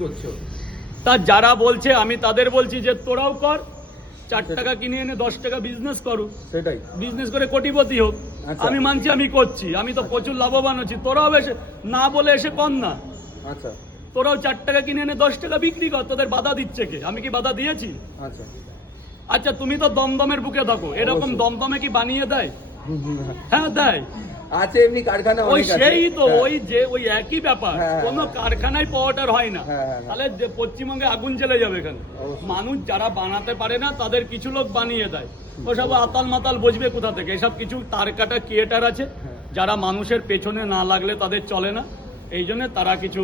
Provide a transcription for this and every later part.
করছো তা যারা বলছে আমি তাদের বলছি যে তোরাও কর, 4 টাকা কিনে এনে 10 টাকা বিজনেস করো, সেটাই বিজনেস করে কোটিপতি হোক। আচ্ছা। আমি মানছি, আমি করছি, আমি তো প্রচুর লাভবান হচ্ছি। তোরাও এসে না বলে এসে কর না, আচ্ছা তোরাও 4 টাকা কিনে এনে 10 টাকা বিক্রি কর। তোদের বাধা দিচ্ছে কে? আমি কি বাধা দিয়েছি? আচ্ছা আচ্ছা, তুমি তো দমদমের বুকে থাকো, এরকম অবশ্যই। দমদমে কি বানিয়ে দেয়? হ্যাঁ দেয়। আছে এমনি কারখানা ওই অনেক আছে। সেই তো হ্যাঁ। ওই একই ব্যাপার, হ্যাঁ, কোনো হ্যাঁ। কারখানায় পাওয়াটার হয় না। হ্যাঁ, হ্যাঁ, হ্যাঁ। তাহলে যে পশ্চিমবঙ্গে আগুন জ্বলে যাবে এখানে। অবশ্যই। মানুষ যারা বানাতে পারে না তাদের কিছু লোক বানিয়ে দেয়। ওসব আতাল মাতাল বুঝবে কোথা থেকে? এসব কিছু তার কাটা ক্রিয়েটার আছে যারা মানুষের পেছনে না লাগলে তাদের চলে না। এই জন্য তারা কিছু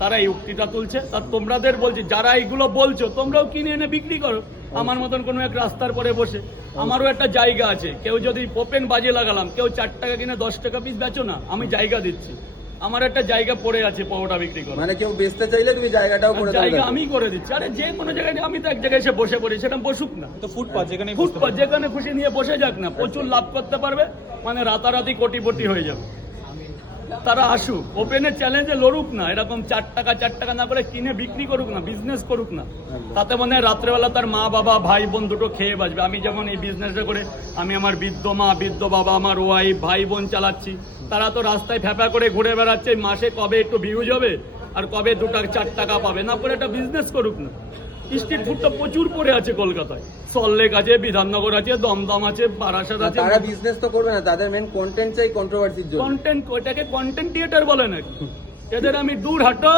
তারা এই উক্তিটা তুলছে। তা তোমরাদের বলছি, যারা এইগুলো বলছো তোমরাও কিনে এনে বিক্রি করো আমার মতন কোনো এক রাস্তার পরে বসে। আমারও একটা জায়গা আছে, কেউ যদি ওপেন বাজে লাগালাম, কেউ 4 টাকা কিনে 10 টাকা পিস বেচো না, আমি জায়গা দিচ্ছি। আমার একটা জায়গা পড়ে আছে পরোটা বিক্রি করে, মানে কেউ বেচতে চাইলে তুমি জায়গাটাও করে দেবে? জায়গা আমি করে দিচ্ছি। আরে যে কোনো জায়গায়, আমি তো এক জায়গায় এসে বসে পড়ি, সেটা বসুক না, তো ফুটপাত যেখানে ফুটপাত যেখানে খুশি নিয়ে বসে যাক না, প্রচুর লাভ করতে পারবে, মানে রাতারাতি কোটিপতি হয়ে যাবে। তারা আসুক, ওপেনের চ্যালেঞ্জে লড়ুক না, এরকম 4 টাকা না করে কিনে বিক্রি করুক না, বিজনেস করুক না। তাতে মানে রাত্রেবেলা তার মা বাবা ভাই বোন দুটো খেয়ে বাঁচবে। আমি যেমন এই বিজনেসটা করে আমি আমার বৃদ্ধ মা বৃদ্ধ বাবা, আমার ওয়াইফ ভাই বোন চালাচ্ছি। তারা তো রাস্তায় ফ্যাপা করে ঘুরে বেড়াচ্ছে, মাসে কবে একটু ভিউজ হবে আর কবে 2 টাকা 4 টাকা পাবে, না করে একটা বিজনেস করুক না। স্ট্রিট ফুডটা প্রচুর পড়ে আছে কলকাতায়, সল্টলেক আছে, বিধাননগর আছে, দমদম আছে, বারাসাত আছে। তারা বিজনেস তো করবে না, তাদের মেন কন্টেন্ট চাই কন্ট্রোভার্সির জন্য। কন্টেন্ট, ওটাকে কন্টেন্ট ক্রিয়েটার বলে নাকি? এদের আমি দূর হাটো